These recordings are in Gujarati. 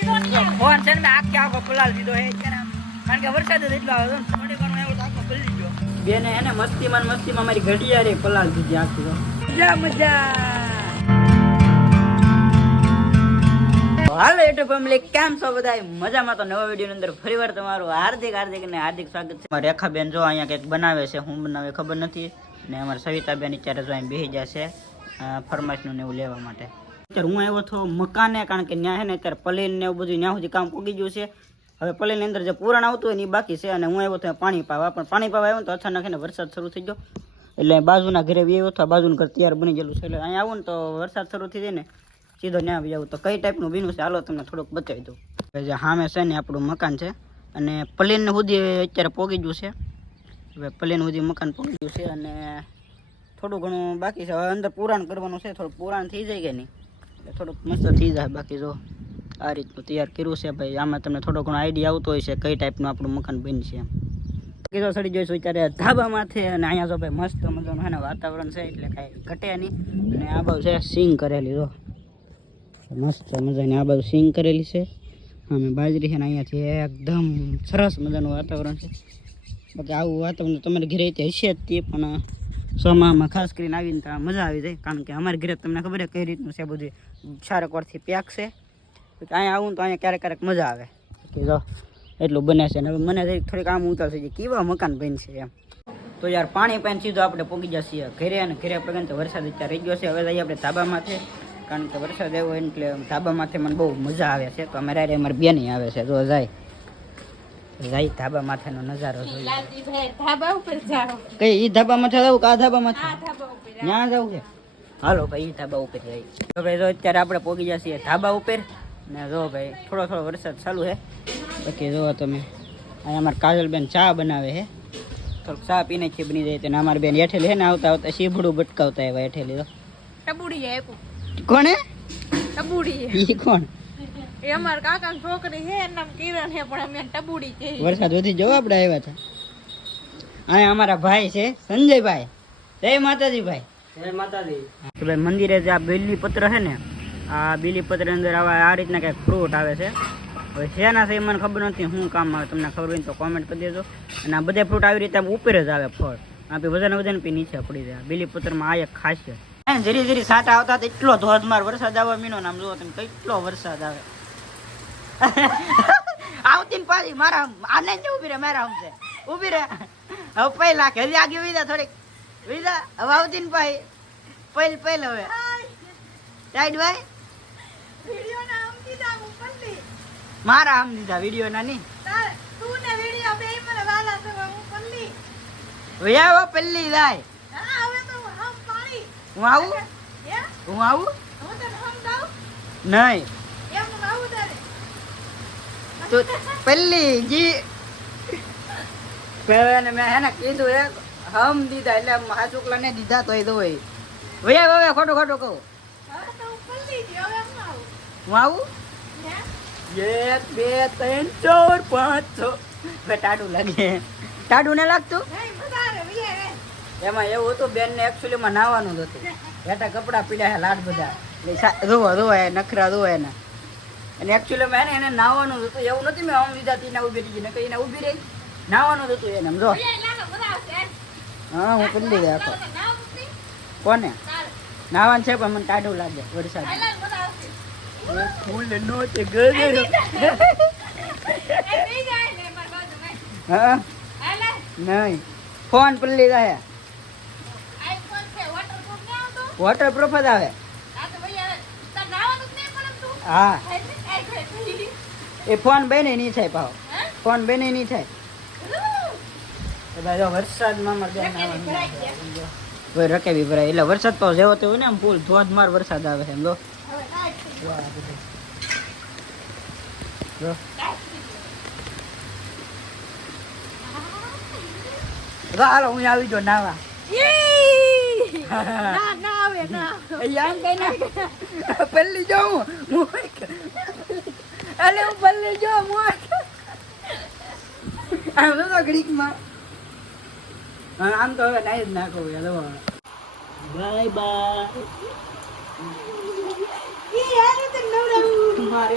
ફોન છે ને મેં આખો પલાળ દીધો હે કારણ કે વરસાદ જ એટલો આવે થોડી વાર આવ્યો આખો પલળી ગયો. બેને એને ને મસ્તીમાં મારી ઘડિયાળે પલાળ દીધી આખી મજા મજા. હાલો યુટ્યુબ ફેમિલી કેમ છો બધા? મજામાં તો નવા વીડિયો અંદર ફરીવાર તમારું હાર્દિક હાર્દિક ને હાર્દિક સ્વાગત છે. રેખાબેન જો અહીંયા કંઈક બનાવે છે હું બનાવે ખબર નથી. ને અમારા સવિતાબેન અત્યારે જો અહીં બેસી જશે ફરમાઈશનું ને એવું લેવા માટે. અત્યારે હું આવ્યો હતો મકાને, કારણ કે ત્યાં છે ને અત્યારે પલીન ને એવું બધું ત્યાં સુધી કામ પૂગી ગયું છે. હવે પલીની અંદર જે પુરાણ આવતું હોય ને એ બાકી છે અને હું આવ્યો હતો પાણી પાવા. પણ પાણી પાવા આવ્યો ને તો અચાનક એને વરસાદ શરૂ થઈ ગયો. એટલે બાજુના ઘરે આવ્યો હતો બાજુનું ઘર તૈયાર બની ગયેલું છે. એટલે અહીંયા આવું ને તો વરસાદ શરૂ થઈ જાય ને સીધો ત્યાં આવી જાવ તો કઈ ટાઈપનું બીનું છે? હાલો તમને થોડુંક બતાવી દઉં. જે સામે છે ને આપણું મકાન છે અને પ્લેન સુધી અત્યારે પોગી ગયું છે. હવે પ્લેન સુધી મકાન પોગી ગયું છે અને થોડું ઘણું બાકી છે. હવે અંદર પુરાણ કરવાનું છે થોડું પુરાણ થઈ જાય કે નહીં? એટલે થોડુંક મસ્ત થઈ જાય. બાકી જો આ રીતનું તૈયાર કર્યું છે ભાઈ. આમાં તમને થોડો ઘણો આઈડિયા આવતો હોય છે કઈ ટાઈપનું આપણું મકાન બનશે એમ. કીધો સડી જોઈશું અત્યારે ધાબામાંથી અને અહીંયા જો ભાઈ મસ્ત મજાનું ને વાતાવરણ છે એટલે કાંઈ ઘટે નહીં. અને આ બાજુ છે સિંગ કરેલી જો. મસ્ત મજાની આ બાજુ સિંગ કરેલી છે. અમે બાજરી છે ને અહીંયાથી એકદમ સરસ મજાનું વાતાવરણ છે. બાકી આવું વાતાવરણ તમારે ઘરે હશે જ તે પણ સોમામાં ખાસ કરીને આવીને તો મજા આવી જાય, કારણ કે અમારે ઘરે તમને ખબર છે કઈ રીતનું છે બધું. ચારક વારથી પેક છે અહીંયા આવું તો અહીંયા ક્યારેક ક્યારેક મજા આવે. કે જો, એટલું બને છે. ને હવે મને થોડીક આમ ઉતાર થઈ જાય કેવા મકાન બનશે એમ. તો યાર પાણી પાણી સીધો આપણે પહોંચી જશે ઘરે અને ઘરે પગન તો વરસાદ અત્યારે રહી ગયો છે. હવે આપણે ધાબા માથે. કારણ કે વરસાદ આવ્યો એટલે ધાબામાંથી માથે મને બહુ મજા આવે છે. તો અમારે અમારે બેન આવે છે. તો જાય. જાય ધાબા માથાનો નજારો જોઈએ ધાબા ઉપર જાઓ. કઈ ઈ ધાબા માથે જવું કા ધાબા માથે? ત્યાં જવું છે હાલો ભાઈ ઈ ધાબા ઉપર જાય. તો ભાઈ જો અત્યારે આપણે ગયા છીએ ધાબા ઉપર ને જો ભાઈ થોડો થોડો વરસાદ ચાલુ છે બાકી જો તમે અહીંયા અમારા કાજલબેન ચા બનાવે છે થોડુંક ચા પીને છે બની જાય. તેને અમારી બેન હેઠેલી છે ને આવતા આવતા શીભડું બટકાવતા એવા હેઠેલી તો હે કોણે ટબુડી ઈ કોણ? એ અમારા કાકા છોકરી છે એનું નામ કિરણ છે પણ અમે ટબુડી કહીએ વરસાદ વધી જવો આપણે આવ્યા હતા અહીંયા અમારા ભાઈ છે સંજયભાઈ. જય માતાજી ભાઈ જય માતાજી. તો ભાઈ મંદિરે જે આ બેલીપત્ર છે ને આ બેલી પત્ર અંદર આવા આ રીતના કંઈક ફ્રૂટ આવે છે. હવે શેના છે એ મને ખબર નથી શું કામ આવે તમને ખબર હોય તો કોમેન્ટ કરી દેજો. અને આ બધા ફ્રૂટ આવી રીતે આમ ઉપર જ આવે ફળ. આપી વજન વજન પી નીચે પડી જાય. બેલી પત્રમાં આ એક ખાસિયત. હે, ધીરે ધીરે સાટા આવતા તો એટલો ધોધમાર વરસાદ આવવા મીનો નામ જુઓ તમે કેટલો વરસાદ આવે. આવતી પાછી મારા આને જ ઊભી રહે મારા છે ઊભી રહે હવે પહેલા કે હજી આગળ વિધા થોડીક. વિધા હવે આવતી ને પાછી. પહેલ પહેલ હવે. રાઈટ ભાઈ? વિડિયો ના આમ મારા આમ દીધા વીડિયો ના? નહીં તું ને વિડિયો બે મને વાલા છે હું પલ્લી. વ્યાવો પહેલી જાય. હા હવે તો હમ પાણી. હું આવું? હું? આવું? હું તને હમ દઉં નહીં. તો પહેલી જી. મેં હે કીધું એક હમ દીધા એટલે હા ચોકલા ને દીધા તો એ તો હોય. વ્યાવ હવે ખોટું ખોટું કહું. હું આવું? એક, બે, ત્રણ, ચાર, પાંચ, છ. ટાડું લાગે. ટાડું ને લાગતું? એમાં એવું હતું બેન ને એકચ્યુઅલી માં નાવાનું હતું. હેઠા કપડા પીડ્યા લાડ બધા. ધોવા ધોવા નખરા ધોવા એના અને એકચ્યુઅલી મેં એને નાવાનું હતું. એવું નથી મેં આમ લીધા તીને ઊભી રહી ને કઈ એને ઊભી રહી. નાવાનું હતું એને. આમ જો વિયે લાગે મજા આવશે હા હું કરી લઈ આખો. કોને? નાવાનું છે પણ મને ટાઢું લાગે વરસાદ. ફૂલ નો હા? નહીં. ફોન પર લીધા છે વોટરપ્રૂફ જ આવે. આ તો ભાઈ હવે તાર નાવાનું જ નહીં પણ તું? હા. એ ફોન બેને નહીં થાય પાવ ફોન બેને નહીં થાય. વરસાદમાં ભરાય. એટલે વરસાદ તો જેવો તેવો ને આમ ફૂલ ધોધમાર વરસાદ આવે છે એમ લો હાલો હું આવી જો નાવા. ના ના આવે ના. યામ કઈ ના પલ્લી જો હું અલે હું પલ્લી જો હું આમ તો ગ્રીકમાં. આમ તો હવે નાઈ જ નાખો હેલો બાય બાય. મારે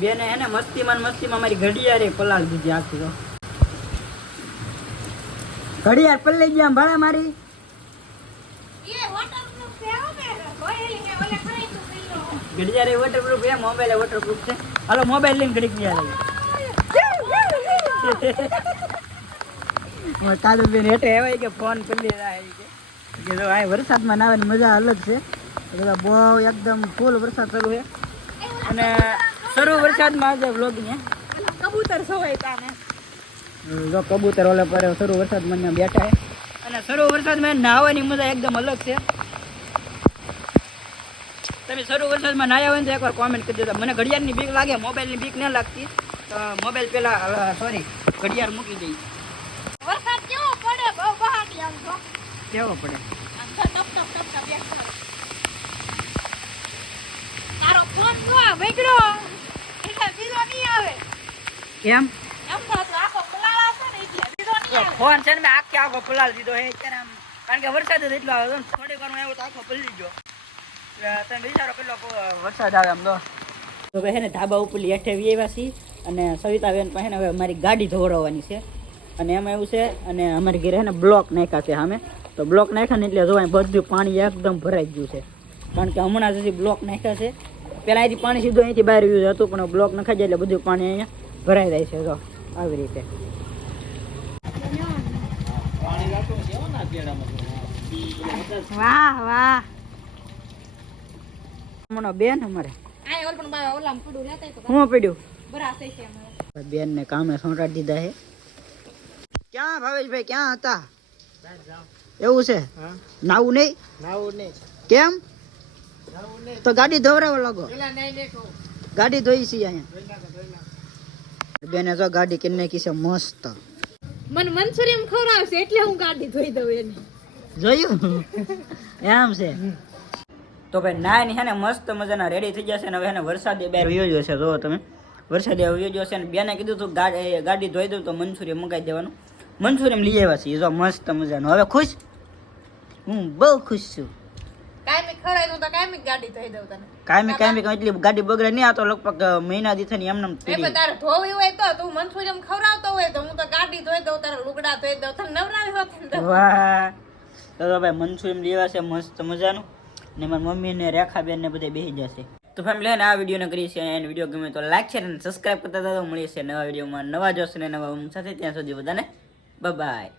બેને એને મસ્તીમાં મસ્તીમાં મારી. ઘડિયાળે પલાળી દીધી આખી તો ઘડિયાળ પલ્લી ગયા ભાડા મારી ઘડિયાળ એ વોટરપ્રૂફ છે મોબાઈલ એ વોટરપ્રૂફ છે. હાલો મોબાઈલ લઈને ઘડીક ગયા લઈ કાદુ બેન હેઠે એવાય કે ફોન કરી કે. કે જો આ વરસાદમાં નાવાની મજા અલગ છે. બધા બહુ એકદમ ફૂલ વરસાદ શરૂ છે. અને શરૂ વરસાદમાં આજે વ્લોગ ને કબૂતર સવાય તાને જો કબૂતર ઓલે પર શરૂ વરસાદમાં બેઠા છે. અને શરૂ વરસાદમાં નાહવાની મજા એકદમ અલગ છે. તમે શરૂ વરસાદમાં નાયા હોય ને તો એકવાર કોમેન્ટ કરી દેતા મને ઘડિયાળની બીક લાગે મોબાઈલની બીક ન લાગતી. તો મોબાઈલ પેલા સોરી ઘડિયાળ મૂકી દઈ. વરસાદ કેવો પડે? બહુ બહાટી આમ તો. કેવો પડે? ટપ ટપ ટપ ટપ તારો ફોન નો વેગડો. એટલે બીજો નહીં આવે. કેમ? એમ તો આખો પલાળ આવશે ને એટલે બીજો નહીં આવે. ફોન છે ને મેં આખે આખો પલાળ દીધો હે અત્યારે આમ. કારણ કે વરસાદ જ એટલો આવ્યો થોડીક વાર આવ્યો તો આખો પલળી ગયો. વરસાદ આવે આમ તો ભાઈ હે ને ધાબા ઉપર હેઠે આવ્યા છીએ અને સવિતાબેન પણ હવે અમારી ગાડી ધોવડાવવાની છે. અને એમાં એવું છે, અને અમારી ઘરે ને બ્લોક નાખ્યા છે સામે. તો બ્લોક નાખ્યા ને એટલે જોવાય બધું પાણી એકદમ ભરાઈ ગયું છે. કારણ કે હમણાં જ બ્લોક નાખ્યા છે. પહેલાં અહીંથી પાણી સીધું અહીંથી બહાર યુઝ હતું, પણ બ્લોક નખાઈ જાય એટલે બધું પાણી અહીંયા ભરાઈ જાય છે જો, આવી રીતે. વાહ વાહ. હમણાં બેન અમારે. આ ઓલ પણ બા ઓલામ પડું રહેતા તો શું પડ્યું છે અમારે. બેન ને કામે સોંટાડી દીધા હે ક્યાં ભાવેશભાઈ ક્યાં હતા? એવું છે? નાવું નહીં? કેમ? તો ગાડી ધોવરાવા લાગો. ગાડી ધોઈ છે અહીંયા. બેને જો ગાડી કિન્ને કી છે મસ્ત. મને મનસુરી ખવડાવશે એટલે હું ગાડી ધોઈ દઉં એની. જોયું? એમ છે. તો ભાઈ નાય હે ને મસ્ત મજાના રેડી થઈ જશે ને હવે એને વરસાદ બહાર વયો જશે જો તમે વરસાદ આવ્યો જશે ને બેને કીધું તું ગાડી ગાડી ધોઈ દઉં તો મનસુરી મંગાવી દેવાનું. મનસુરી લઈ આવ્યા છીએ. જો મસ્ત મજાનું. હવે ખુશ? હું બહુ ખુશ છું. કાયમી ખવડાવ્યું તો કાયમી ગાડી ધોઈ દઉં તને. કાયમી કાયમી કાંઈ એટલી ગાડી બગડે નહીં આ તો લગભગ મહિના દીથાની એમને એ તારે ધોવી હોય તો તું મનસુરિયમ ખવડાવતો હોય તો હું તો ગાડી ધોઈ દઉં તારા લુગડા ધોઈ દઉં તને નવરાવી હોતી. વાહ. તો તો ભાઈ મનસુરી લેવા છે મસ્ત મજાનું. ને મારી મમ્મી ને રેખાબેન ને બધે બેસી જશે. તો ફેમિલી ને, આ વીડિયો ને કરી છે વીડિયો. ગમે તો લાઈક શેર અને સબસ્ક્રાઈબ કરતા તો મળીએ છે નવા વિડીયોમાં. નવા જોશે ને નવા ઊંઘ સાથે. ત્યાં સુધી બધાને બાય